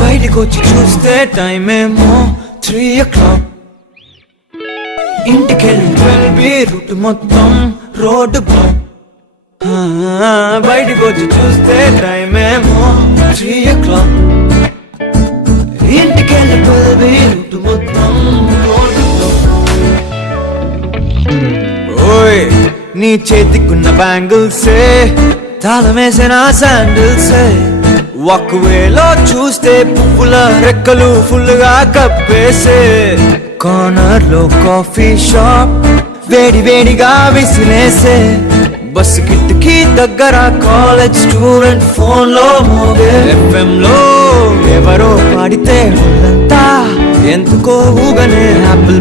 బయటికొచ్చి చూస్తే టైం ఏమో 3 o'clock. ఇంటికెళ్ళి 12 రూట్ మొత్తం రోడ్డు బ్లాక్. బయటికొచ్చి చూస్తే టైం ఏమో 3 o'clock. ఇంటికెళ్ళి 12 రూట్ మొత్తం రోడ్డు బ్లాక్. ఓయ్ నీ చేతికున్న బ్యాంగిల్సే తాళమేసిన శాండిల్సే వాక్వేలో చూస్తే పువ్వుల రెక్కలు ఫుల్ గా కప్పేసే కార్నర్ లో కాఫీ షాప్ వేడి వేడిగా విసిలేసే బస్సు కిటికీ దగ్గర కాలేజ్ స్టూడెంట్ ఫోన్ లో మోగే FM లో ఎవరో పాడితే వాళ్ళంతా ఎందుకో ఊగనే యాపిల్